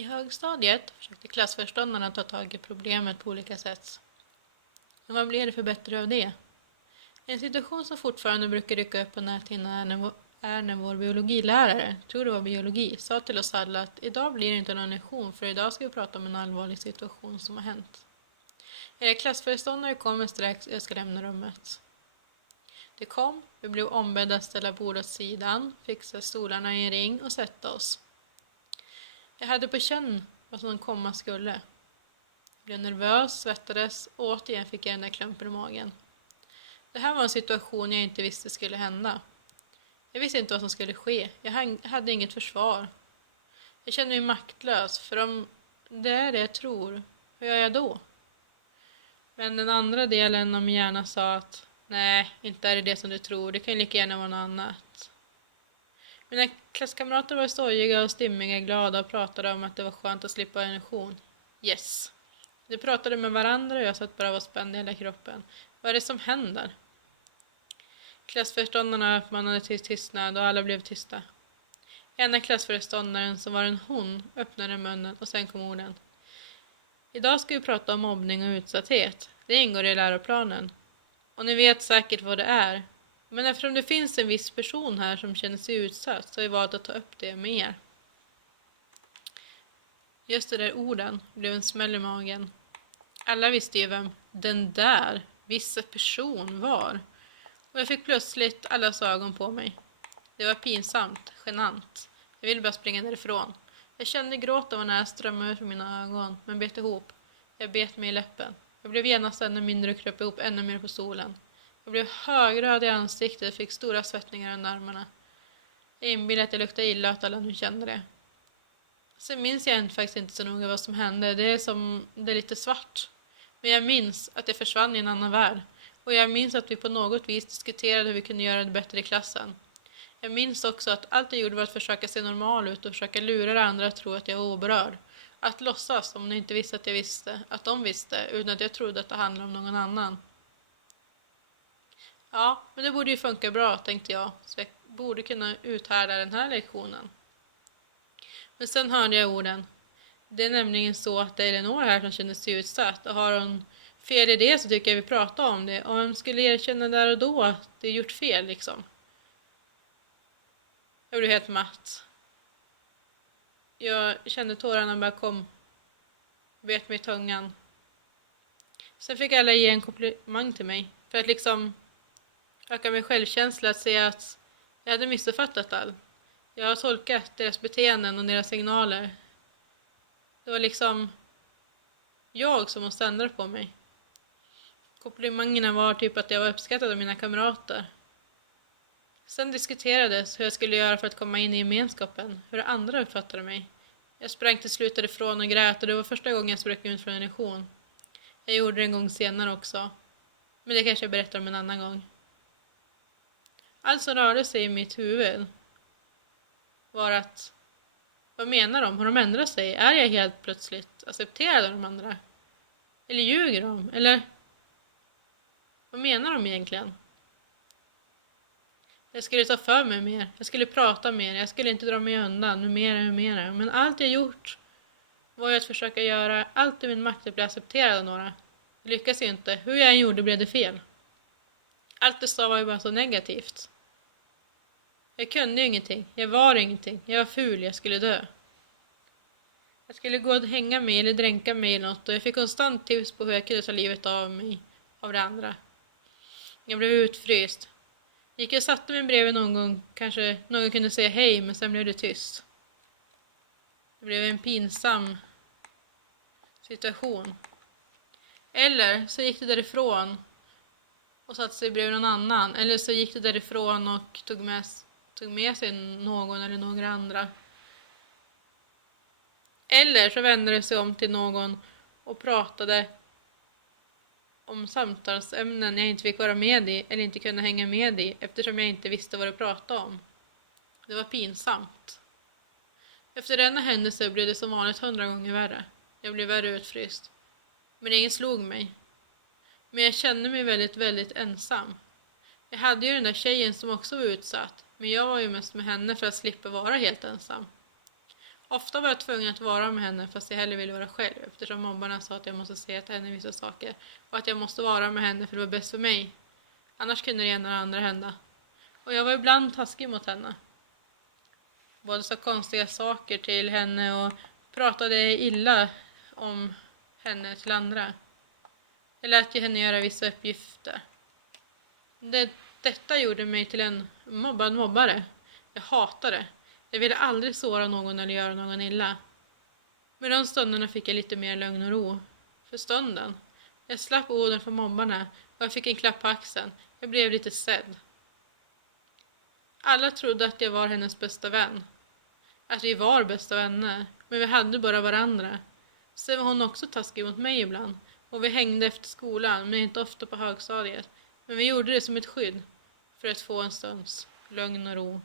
I högstadiet försökte klassföreståndarna ta tag i problemet på olika sätt. Men vad blev det för bättre av det? En situation som fortfarande brukar rycka upp på näthinnan är när vår biologilärare, tror det var biologi, sa till oss alla att idag blir det inte någon lektion för idag ska vi prata om en allvarlig situation som har hänt. Era klassföreståndare kommer strax, jag ska lämna rummet. Det kom, vi blev ombedda att ställa bordet åt sidan, fixa stolarna i en ring och sätta oss. Jag hade på känn vad som komma skulle. Jag blev nervös, svettades och återigen fick jag den där klumpen i magen. Det här var en situation jag inte visste skulle hända. Jag visste inte vad som skulle ske. Jag hade inget försvar. Jag kände mig maktlös, för om det är det jag tror, hur gör jag då? Men den andra delen av min hjärna sa att nej, inte är det som du tror. Det kan lika gärna vara något annat. Mina klasskamrater var stojiga och stimmiga, glada och pratade om att det var skönt att slippa en lektion. Yes. De pratade med varandra och jag satt bara och var spänd i hela kroppen. Vad är det som händer? Klassföreståndarna uppmanade till tystnad och alla blev tysta. Ena klassföreståndaren, som var en hon, öppnade munnen och sen kom orden. Idag ska vi prata om mobbning och utsatthet. Det ingår i läroplanen. Och ni vet säkert vad det är. Men eftersom det finns en viss person här som känner sig utsatt så har vi valt att ta upp det med er. Just det där orden blev en smäll i magen. Alla visste ju vem den där vissa person var. Och jag fick plötsligt allas ögon på mig. Det var pinsamt, genant. Jag ville bara springa därifrån. Jag kände gråta och när strömmade ut ur mina ögon, men bet ihop. Jag bet mig i läppen. Jag blev genast ännu mindre och kröp ihop ännu mer på stolen. Jag blev högröd i ansiktet och fick stora svettningar under armarna. Jag inbillade att jag luktade illa och att alla nu kände det. Sen minns jag faktiskt inte så noga vad som hände. Det är lite svart. Men jag minns att jag försvann i en annan värld. Och jag minns att vi på något vis diskuterade hur vi kunde göra det bättre i klassen. Jag minns också att allt jag gjorde var att försöka se normal ut och försöka lura de andra att tro att jag var oberörd. Att låtsas om de inte visste att jag visste, att de visste, utan att jag trodde att det handlade om någon annan. Ja, men det borde ju funka bra, tänkte jag, så jag borde kunna uthärda den här lektionen. Men sen hörde jag orden. Det är nämligen så att det är Eleanor här som känner sig utsatt, och har hon fel i det så tycker jag vi pratar om det, och hon skulle erkänna där och då att det är gjort fel liksom. Jag blev helt matt. Jag kände tårarna bara kom. Bet mig i tungan. Sen fick alla ge en komplimang till mig. För att liksom öka min självkänsla, att säga att jag hade missuppfattat allt. Jag har tolkat deras beteenden och deras signaler. Det var liksom jag som måste ändra på mig. Komplimangerna var typ att jag var uppskattad av mina kamrater. Sen diskuterades hur jag skulle göra för att komma in i gemenskapen, hur andra uppfattade mig. Jag sprang till slut ifrån och grät, och det var första gången jag sprang ut från en lektion. Jag gjorde det en gång senare också, men det kanske jag berättar om en annan gång. Allt som rörde sig i mitt huvud var att, vad menar de? Har de ändrat sig? Är jag helt plötsligt accepterad av de andra? Eller ljuger de? Eller vad menar de egentligen? Jag skulle ta för mig mer. Jag skulle prata mer. Jag skulle inte dra mig undan. Hur mer. Men allt jag gjort var ju att försöka göra allt i min makt att bli accepterad av några. Det lyckas ju inte. Hur jag än gjorde blev det fel. Allt det sa var ju bara så negativt. Jag kunde ju ingenting. Jag var ingenting. Jag var ful. Jag skulle dö. Jag skulle gå och hänga mig eller dränka mig i något, och jag fick konstant tips på hur jag kunde ta livet av mig, av det andra. Jag blev utfryst. Gick jag satte mig bredvid någon gång, kanske någon kunde säga hej, men sen blev det tyst. Det blev en pinsam situation. Eller så gick det därifrån och satte sig bredvid någon annan. Eller så gick det därifrån och tog med sig någon eller några andra. Eller så vände det sig om till någon och pratade om samtalsämnen jag inte fick vara med i eller inte kunde hänga med i, eftersom jag inte visste vad det pratade om. Det var pinsamt. Efter denna händelse blev det som vanligt 100 gånger värre. Jag blev värre utfryst. Men ingen slog mig. Men jag kände mig väldigt, väldigt ensam. Jag hade ju den där tjejen som också var utsatt, men jag var ju mest med henne för att slippa vara helt ensam. Ofta var jag tvungen att vara med henne fast jag hellre ville vara själv eftersom mobbarna sa att jag måste säga till henne vissa saker och att jag måste vara med henne för det var bäst för mig. Annars kunde det ena eller andra hända. Och jag var ibland taskig mot henne. Både sa konstiga saker till henne och pratade illa om henne till andra. Jag lät ju henne göra vissa uppgifter. Detta gjorde mig till en mobbare. Jag hatade. Jag ville aldrig såra någon eller göra någon illa. Med de stunderna fick jag lite mer lugn och ro. För stunden. Jag slapp orden från mobbarna och jag fick en klapp på axeln. Jag blev lite sedd. Alla trodde att jag var hennes bästa vän. Att vi var bästa vänner. Men vi hade bara varandra. Sen var hon också taskig mot mig ibland. Och vi hängde efter skolan, men inte ofta på högstadiet. Men vi gjorde det som ett skydd. För att få en stunds lugn och ro.